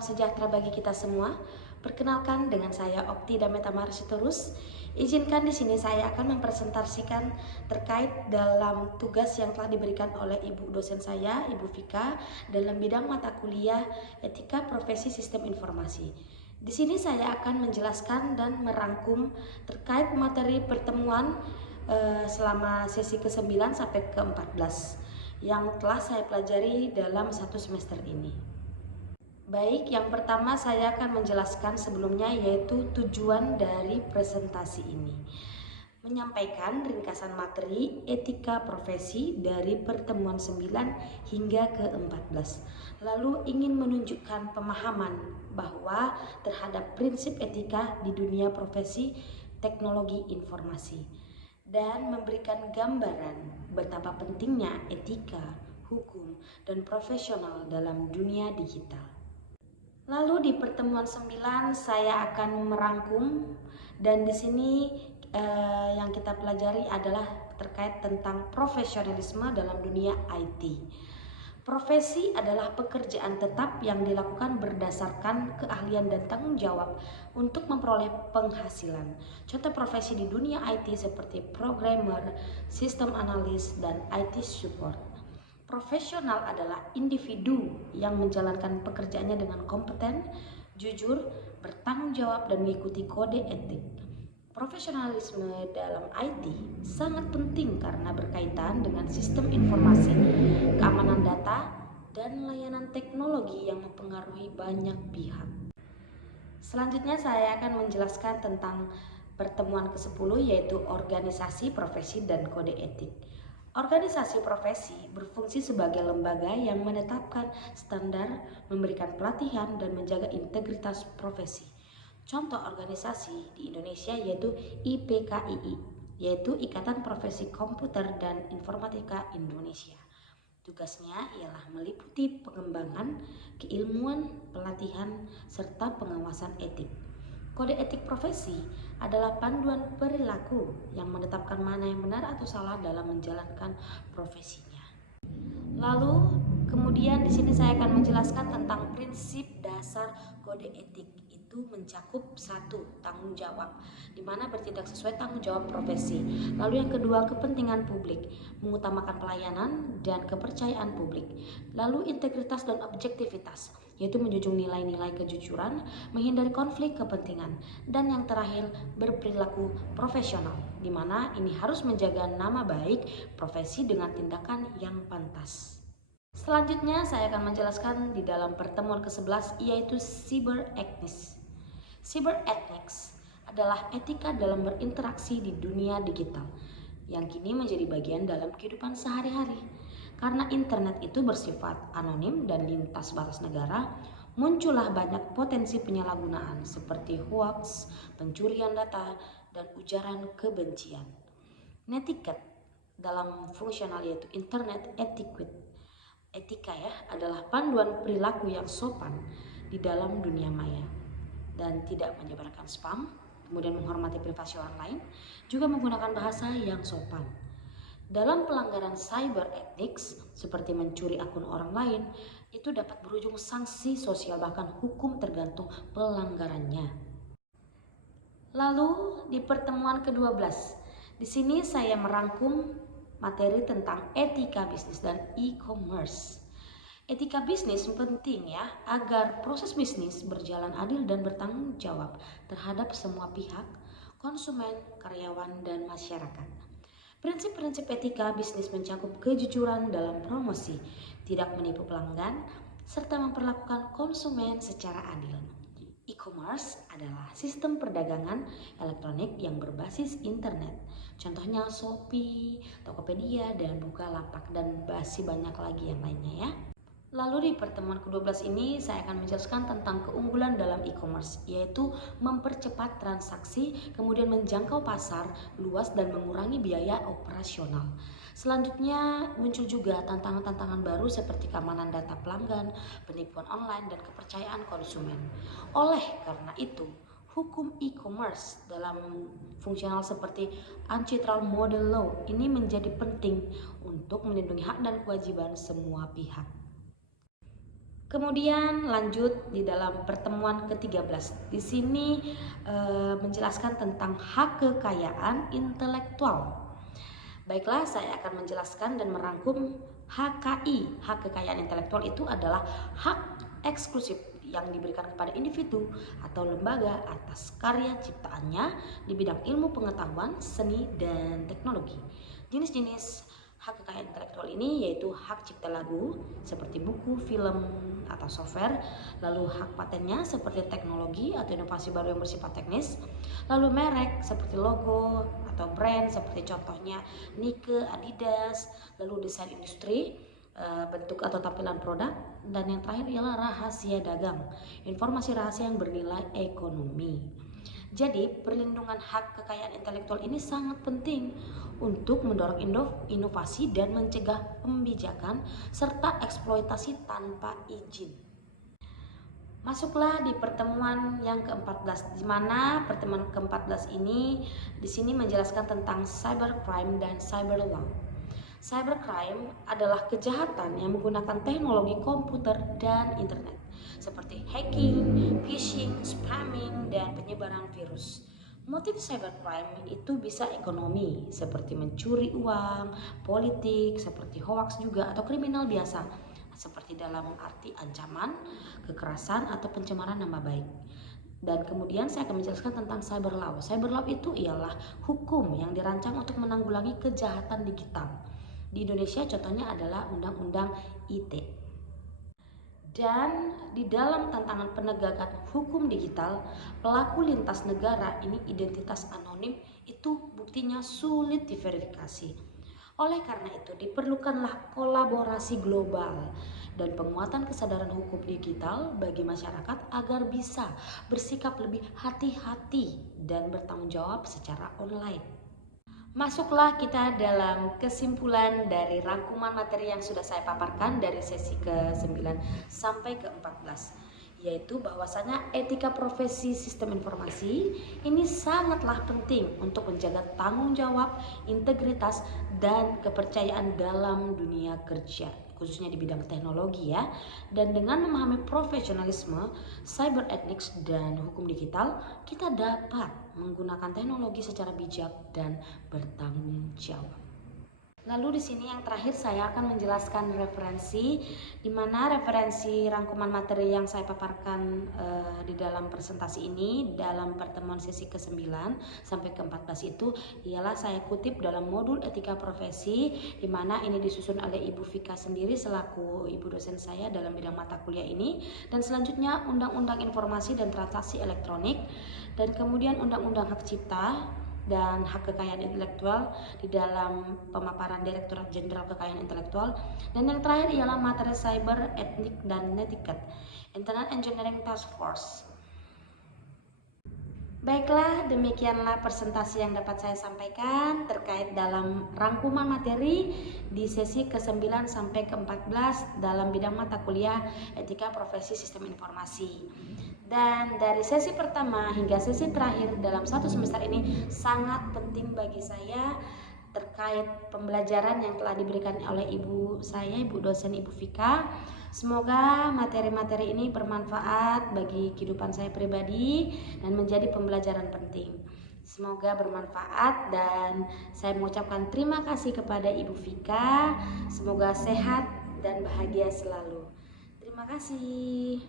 Salam sejahtera bagi kita semua. Perkenalkan dengan saya Okti Dameta Marsitorus. Izinkan di sini saya akan mempresentasikan terkait dalam tugas yang telah diberikan oleh ibu dosen saya, Ibu Vika, dalam bidang mata kuliah Etika Profesi Sistem Informasi. Di sini saya akan menjelaskan dan merangkum terkait materi pertemuan selama sesi ke-9 sampai ke-14 yang telah saya pelajari dalam satu semester ini. Baik, yang pertama saya akan menjelaskan sebelumnya yaitu tujuan dari presentasi ini. Menyampaikan ringkasan materi etika profesi dari pertemuan 9 hingga ke-14. Lalu ingin menunjukkan pemahaman bahwa terhadap prinsip etika di dunia profesi teknologi informasi dan memberikan gambaran betapa pentingnya etika, hukum, dan profesional dalam dunia digital. Lalu di pertemuan 9 saya akan merangkum dan di sini yang kita pelajari adalah terkait tentang profesionalisme dalam dunia IT. Profesi adalah pekerjaan tetap yang dilakukan berdasarkan keahlian dan tanggung jawab untuk memperoleh penghasilan. Contoh profesi di dunia IT seperti programmer, sistem analis, dan IT support. Profesional adalah individu yang menjalankan pekerjaannya dengan kompeten, jujur, bertanggung jawab, dan mengikuti kode etik. Profesionalisme dalam IT sangat penting karena berkaitan dengan sistem informasi, keamanan data, dan layanan teknologi yang mempengaruhi banyak pihak. Selanjutnya saya akan menjelaskan tentang pertemuan ke-10 yaitu organisasi, profesi, dan kode etik. Organisasi profesi berfungsi sebagai lembaga yang menetapkan standar, memberikan pelatihan, dan menjaga integritas profesi. Contoh organisasi di Indonesia yaitu IPKII, yaitu Ikatan Profesi Komputer dan Informatika Indonesia. Tugasnya ialah meliputi pengembangan, keilmuan, pelatihan, serta pengawasan etik. Kode etik profesi adalah panduan perilaku yang menetapkan mana yang benar atau salah dalam menjalankan profesinya. Lalu kemudian di sini saya akan menjelaskan tentang prinsip dasar kode etik. Itu mencakup satu, tanggung jawab, di mana bertindak sesuai tanggung jawab profesi. Lalu yang kedua, kepentingan publik, mengutamakan pelayanan dan kepercayaan publik. Lalu integritas dan objektivitas, yaitu menjunjung nilai-nilai kejujuran, menghindari konflik kepentingan. Dan yang terakhir, berperilaku profesional, di mana ini harus menjaga nama baik profesi dengan tindakan yang pantas. Selanjutnya saya akan menjelaskan di dalam pertemuan ke-11 yaitu cyber ethics. Cyber ethics adalah etika dalam berinteraksi di dunia digital yang kini menjadi bagian dalam kehidupan sehari-hari. Karena internet itu bersifat anonim dan lintas batas negara, muncullah banyak potensi penyalahgunaan seperti hoax, pencurian data, dan ujaran kebencian. Netiquette dalam fungsional yaitu internet etiquette. Etika adalah panduan perilaku yang sopan di dalam dunia maya dan tidak menyebarkan spam, kemudian menghormati privasi orang lain, juga menggunakan bahasa yang sopan. Dalam pelanggaran cyber ethics seperti mencuri akun orang lain, itu dapat berujung sanksi sosial bahkan hukum tergantung pelanggarannya. Lalu di pertemuan ke-12, di sini saya merangkum materi tentang etika bisnis dan e-commerce. Etika bisnis penting agar proses bisnis berjalan adil dan bertanggung jawab terhadap semua pihak, konsumen, karyawan, dan masyarakat. Prinsip-prinsip etika bisnis mencakup kejujuran dalam promosi, tidak menipu pelanggan, serta memperlakukan konsumen secara adil. E-commerce adalah sistem perdagangan elektronik yang berbasis internet. Contohnya Shopee, Tokopedia, dan Bukalapak, dan masih banyak lagi yang lainnya Lalu di pertemuan ke-12 ini saya akan menjelaskan tentang keunggulan dalam e-commerce, yaitu mempercepat transaksi, kemudian menjangkau pasar luas dan mengurangi biaya operasional. Selanjutnya muncul juga tantangan-tantangan baru seperti keamanan data pelanggan, penipuan online, dan kepercayaan konsumen. Oleh karena itu, hukum e-commerce dalam fungsional seperti Antitrust Model Law ini menjadi penting untuk melindungi hak dan kewajiban semua pihak. Kemudian lanjut di dalam pertemuan ke-13. Di sini menjelaskan tentang hak kekayaan intelektual. Baiklah, saya akan menjelaskan dan merangkum HKI. Hak kekayaan intelektual itu adalah hak eksklusif yang diberikan kepada individu atau lembaga atas karya ciptaannya di bidang ilmu pengetahuan, seni, dan teknologi. Jenis-jenis hak kekayaan intelektual ini yaitu hak cipta lagu seperti buku, film, atau software, lalu hak patennya seperti teknologi atau inovasi baru yang bersifat teknis, lalu merek seperti logo atau brand seperti contohnya Nike, Adidas, lalu desain industri, bentuk atau tampilan produk, dan yang terakhir ialah rahasia dagang, informasi rahasia yang bernilai ekonomi. Jadi, perlindungan hak kekayaan intelektual ini sangat penting untuk mendorong inovasi dan mencegah pembijakan serta eksploitasi tanpa izin. Masuklah di pertemuan yang ke-14, di mana pertemuan ke-14 ini di sini menjelaskan tentang cybercrime dan cyber law. Cybercrime adalah kejahatan yang menggunakan teknologi komputer dan internet, seperti hacking, phishing, spamming, dan penyebaran virus. Motif cybercrime itu bisa ekonomi, seperti mencuri uang, politik, seperti hoax juga, atau kriminal biasa, seperti dalam arti ancaman, kekerasan, atau pencemaran nama baik. Dan kemudian saya akan menjelaskan tentang cyber law. Cyber law itu ialah hukum yang dirancang untuk menanggulangi kejahatan digital. Di Indonesia contohnya adalah Undang-Undang ITE. Dan di dalam tantangan penegakan hukum digital, pelaku lintas negara ini identitas anonim itu buktinya sulit diverifikasi. Oleh karena itu diperlukanlah kolaborasi global dan penguatan kesadaran hukum digital bagi masyarakat agar bisa bersikap lebih hati-hati dan bertanggung jawab secara online. Masuklah kita dalam kesimpulan dari rangkuman materi yang sudah saya paparkan dari sesi ke-9 sampai ke-14, yaitu bahwasanya etika profesi sistem informasi ini sangatlah penting untuk menjaga tanggung jawab, integritas, dan kepercayaan dalam dunia kerja, khususnya di bidang teknologi ya. Dan dengan memahami profesionalisme, cyber ethics, dan hukum digital, kita dapat menggunakan teknologi secara bijak dan bertanggung jawab. Lalu di sini yang terakhir saya akan menjelaskan referensi, di mana referensi rangkuman materi yang saya paparkan di dalam presentasi ini dalam pertemuan sesi ke-9 sampai ke-14 itu ialah saya kutip dalam modul etika profesi, di mana ini disusun oleh Ibu Vika sendiri selaku ibu dosen saya dalam bidang mata kuliah ini, dan selanjutnya Undang-Undang Informasi dan Transaksi Elektronik, dan kemudian Undang-Undang Hak Cipta dan hak kekayaan intelektual di dalam pemaparan Direktorat Jenderal Kekayaan Intelektual, dan yang terakhir ialah materi cyber, etnik, dan netiquette, Internet Engineering Task Force. Baiklah, demikianlah presentasi yang dapat saya sampaikan terkait dalam rangkuman materi di sesi ke-9 sampai ke-14 dalam bidang mata kuliah Etika Profesi Sistem Informasi. Dan dari sesi pertama hingga sesi terakhir dalam satu semester ini sangat penting bagi saya terkait pembelajaran yang telah diberikan oleh ibu saya, ibu dosen Ibu Vika. Semoga materi-materi ini bermanfaat bagi kehidupan saya pribadi dan menjadi pembelajaran penting. Semoga bermanfaat dan saya mengucapkan terima kasih kepada Ibu Vika. Semoga sehat dan bahagia selalu. Terima kasih.